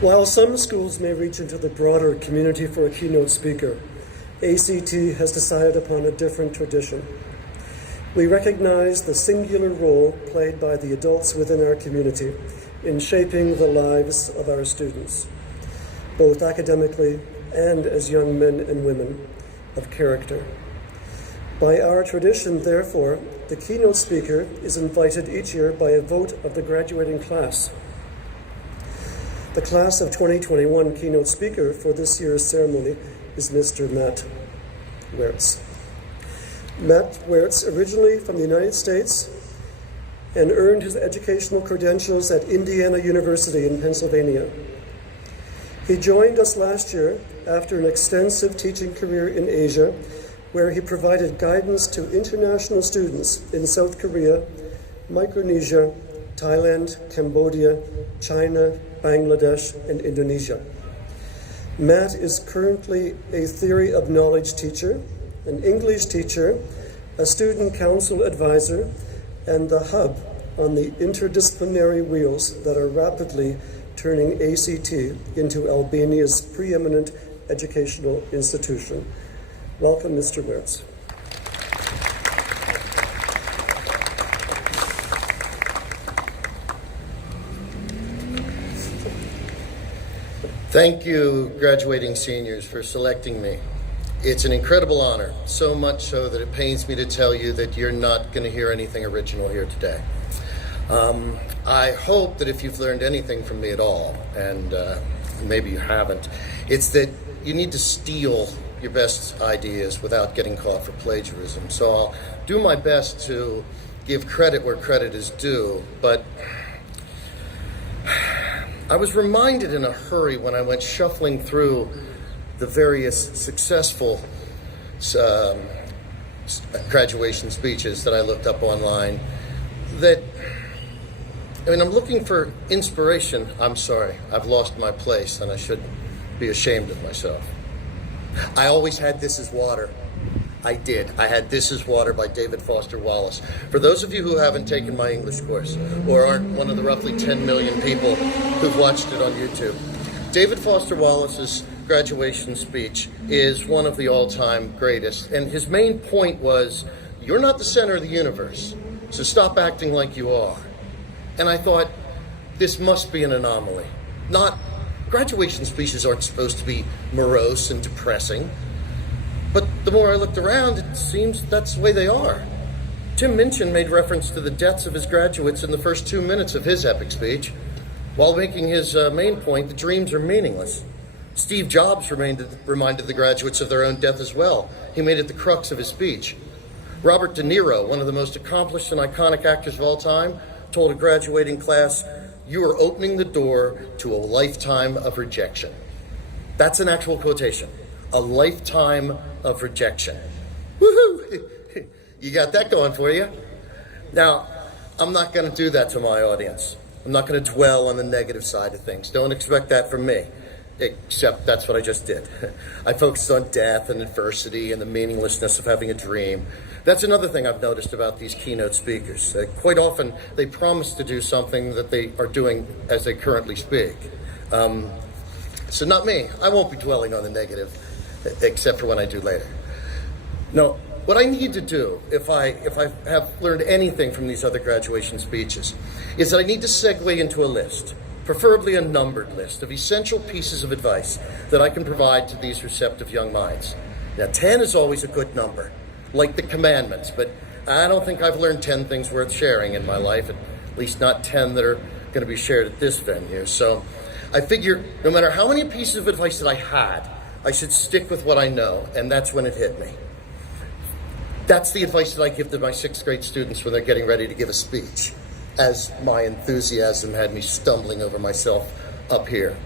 While some schools may reach into the broader community for a keynote speaker, ACT has decided upon a different tradition. We recognize the singular role played by the adults within our community in shaping the lives of our students, both academically and as young men and women of character. By our tradition, therefore, the keynote speaker is invited each year by a vote of the graduating class. The class of 2021 keynote speaker for this year's ceremony is Mr. Matt Wertz. Matt Wertz, originally from the United States, and earned his educational credentials at Indiana University in Pennsylvania. He joined us last year after an extensive teaching career in Asia, where he provided guidance to international students in South Korea, Micronesia, Thailand, Cambodia, China, Bangladesh, and Indonesia. Matt is currently a theory of knowledge teacher, an English teacher, a student council advisor, and the hub on the interdisciplinary wheels that are rapidly turning ACT into Albania's preeminent educational institution. Welcome, Mr. Wertz. Thank you, graduating seniors, for selecting me. It's an incredible honor, so much so that it pains me to tell you that you're not going to hear anything original here today. I hope that if you've learned anything from me at all, and maybe you haven't, it's that you need to steal your best ideas without getting caught for plagiarism. So I'll do my best to give credit where credit is due, but I was reminded in a hurry when I went shuffling through the various successful graduation speeches that I looked up online that, I'm looking for inspiration. I'm sorry, I've lost my place and I should be ashamed of myself. I always had This Is Water. I did. I had This Is Water by David Foster Wallace. For those of you who haven't taken my English course or aren't one of the roughly 10 million people who've watched it on YouTube, David Foster Wallace's graduation speech is one of the all-time greatest. And his main point was, you're not the center of the universe, so stop acting like you are. And I thought, this must be an anomaly. Graduation speeches aren't supposed to be morose and depressing. But the more I looked around, it seems that's the way they are. Tim Minchin made reference to the deaths of his graduates in the first 2 minutes of his epic speech, while making his main point that dreams are meaningless. Steve Jobs reminded the graduates of their own death as well. He made it the crux of his speech. Robert De Niro, one of the most accomplished and iconic actors of all time, told a graduating class, "You are opening the door to a lifetime of rejection." That's an actual quotation. A lifetime of rejection. Woohoo! You got that going for you. Now, I'm not going to do that to my audience. I'm not going to dwell on the negative side of things. Don't expect that from me. Except that's what I just did. I focused on death and adversity and the meaninglessness of having a dream. That's another thing I've noticed about these keynote speakers. Quite often, they promise to do something that they are doing as they currently speak. So not me. I won't be dwelling on the negative, except for when I do later. No, what I need to do, if I have learned anything from these other graduation speeches, is that I need to segue into a list, preferably a numbered list, of essential pieces of advice that I can provide to these receptive young minds. Now, 10 is always a good number, like the commandments, but I don't think I've learned 10 things worth sharing in my life, at least not 10 that are going to be shared at this venue. So I figure no matter how many pieces of advice that I had, I should stick with what I know, and that's when it hit me. That's the advice that I give to my 6th grade students when they're getting ready to give a speech, as my enthusiasm had me stumbling over myself up here.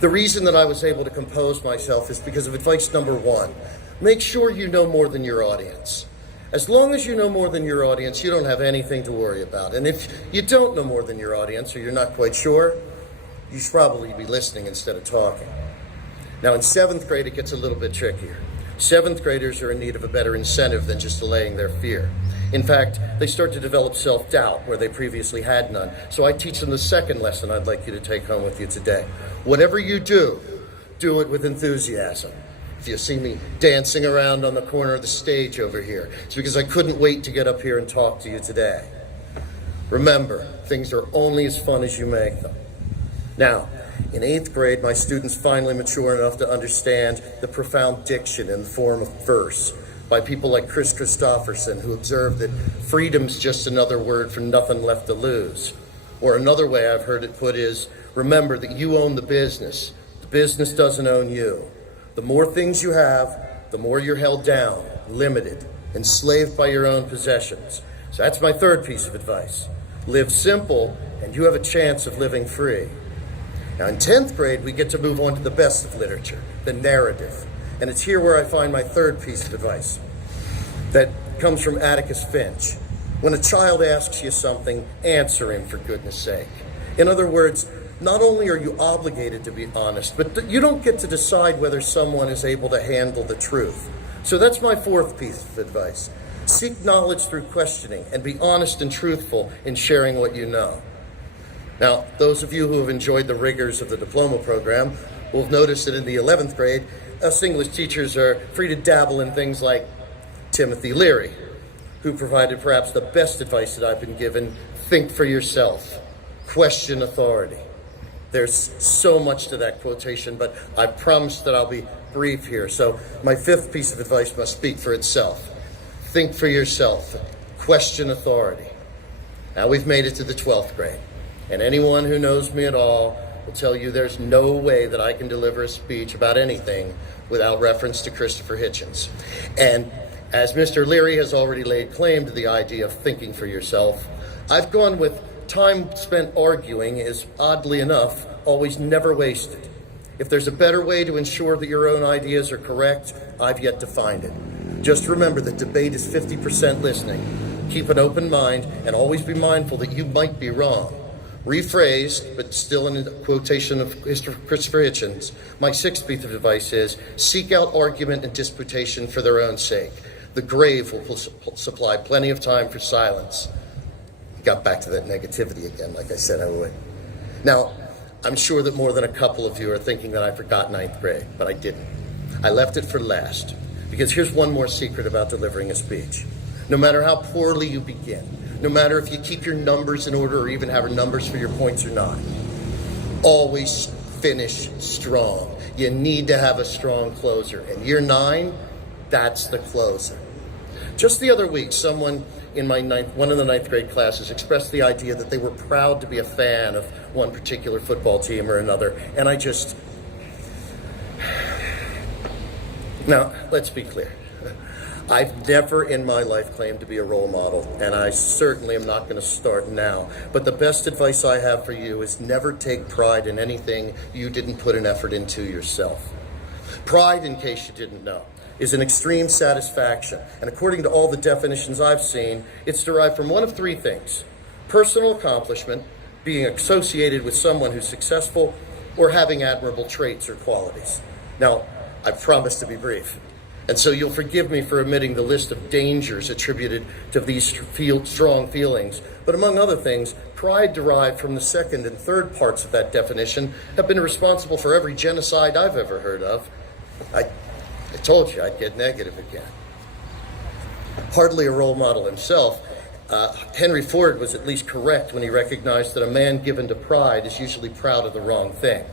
The reason that I was able to compose myself is because of advice number 1. Make sure you know more than your audience. As long as you know more than your audience, you don't have anything to worry about. And if you don't know more than your audience, or you're not quite sure, you should probably be listening instead of talking. Now in 7th grade, it gets a little bit trickier. 7th graders are in need of a better incentive than just allaying their fear. In fact, they start to develop self-doubt where they previously had none. So I teach them the second lesson I'd like you to take home with you today. Whatever you do, do it with enthusiasm. If you see me dancing around on the corner of the stage over here, it's because I couldn't wait to get up here and talk to you today. Remember, things are only as fun as you make them. Now, in 8th grade, my students finally mature enough to understand the profound diction in the form of verse by people like Chris Christopherson, who observed that freedom's just another word for nothing left to lose. Or another way I've heard it put is, remember that you own the business. The business doesn't own you. The more things you have, the more you're held down, limited, enslaved by your own possessions. So that's my third piece of advice. Live simple, and you have a chance of living free. Now in 10th grade, we get to move on to the best of literature, the narrative. And it's here where I find my third piece of advice that comes from Atticus Finch. When a child asks you something, answer him for goodness sake. In other words, not only are you obligated to be honest, but you don't get to decide whether someone is able to handle the truth. So that's my fourth piece of advice. Seek knowledge through questioning and be honest and truthful in sharing what you know. Now, those of you who have enjoyed the rigors of the diploma program will have noticed that in the 11th grade, us English teachers are free to dabble in things like Timothy Leary, who provided perhaps the best advice that I've been given: think for yourself, question authority. There's so much to that quotation, but I promise that I'll be brief here. So my fifth piece of advice must speak for itself. Think for yourself, question authority. Now we've made it to the 12th grade, and anyone who knows me at all will tell you there's no way that I can deliver a speech about anything without reference to Christopher Hitchens. And as Mr. Leary has already laid claim to the idea of thinking for yourself, I've gone with time spent arguing is, oddly enough, always never wasted. If there's a better way to ensure that your own ideas are correct, I've yet to find it. Just remember that debate is 50% listening. Keep an open mind and always be mindful that you might be wrong. Rephrased, but still in a quotation of Christopher Hitchens, my sixth piece of advice is seek out argument and disputation for their own sake. The grave will supply plenty of time for silence. Got back to that negativity again, like I said I would. Now, I'm sure that more than a couple of you are thinking that I forgot 9th grade, but I didn't. I left it for last, because here's one more secret about delivering a speech. No matter how poorly you begin, no matter if you keep your numbers in order or even have numbers for your points or not, always finish strong. You need to have a strong closer. And year 9, that's the closer. Just the other week, someone in one of the 9th grade classes expressed the idea that they were proud to be a fan of one particular football team or another. And now, let's be clear. I've never in my life claimed to be a role model, and I certainly am not going to start now. But the best advice I have for you is never take pride in anything you didn't put an effort into yourself. Pride, in case you didn't know, is an extreme satisfaction. And according to all the definitions I've seen, it's derived from one of three things: personal accomplishment, being associated with someone who's successful, or having admirable traits or qualities. Now, I promise to be brief. And so you'll forgive me for omitting the list of dangers attributed to these strong feelings. But among other things, pride derived from the second and third parts of that definition have been responsible for every genocide I've ever heard of. I told you I'd get negative again. Hardly a role model himself, Henry Ford was at least correct when he recognized that a man given to pride is usually proud of the wrong thing.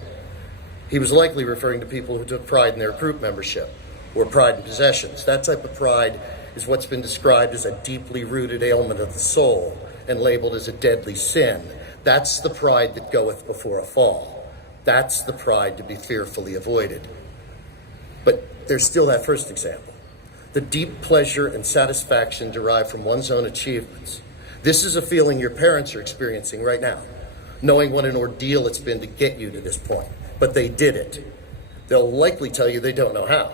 He was likely referring to people who took pride in their group membership or pride in possessions. That type of pride is what's been described as a deeply rooted ailment of the soul and labeled as a deadly sin. That's the pride that goeth before a fall. That's the pride to be fearfully avoided. But there's still that first example. The deep pleasure and satisfaction derived from one's own achievements. This is a feeling your parents are experiencing right now, knowing what an ordeal it's been to get you to this point. But they did it. They'll likely tell you they don't know how.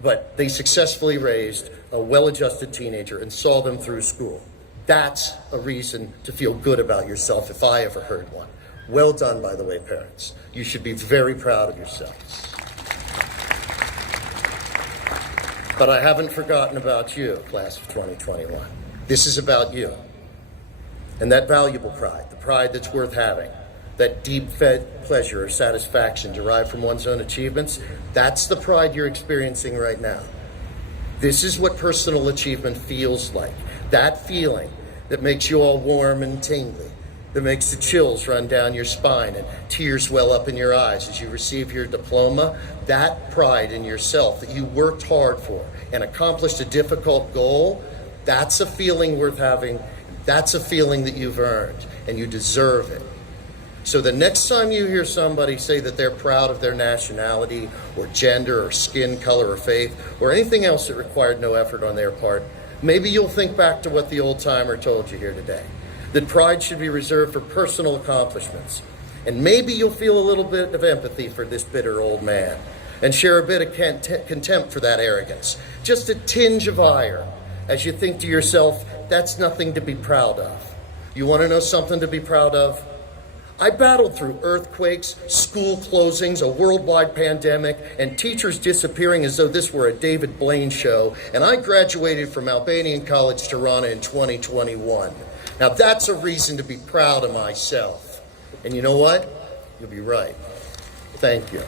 But they successfully raised a well-adjusted teenager and saw them through school. That's a reason to feel good about yourself if I ever heard one. Well done, by the way, parents. You should be very proud of yourselves. But I haven't forgotten about you, class of 2021. This is about you. And that valuable pride, the pride that's worth having, that deep-fed pleasure or satisfaction derived from one's own achievements, that's the pride you're experiencing right now. This is what personal achievement feels like. That feeling that makes you all warm and tingly, that makes the chills run down your spine and tears well up in your eyes as you receive your diploma, that pride in yourself that you worked hard for and accomplished a difficult goal, that's a feeling worth having. That's a feeling that you've earned, and you deserve it. So the next time you hear somebody say that they're proud of their nationality or gender or skin color or faith or anything else that required no effort on their part, maybe you'll think back to what the old timer told you here today, that pride should be reserved for personal accomplishments. And maybe you'll feel a little bit of empathy for this bitter old man and share a bit of contempt for that arrogance, just a tinge of ire, as you think to yourself, that's nothing to be proud of. You want to know something to be proud of? I battled through earthquakes, school closings, a worldwide pandemic, and teachers disappearing as though this were a David Blaine show, and I graduated from Albanian College Tirana in 2021. Now that's a reason to be proud of myself. And you know what? You'll be right. Thank you.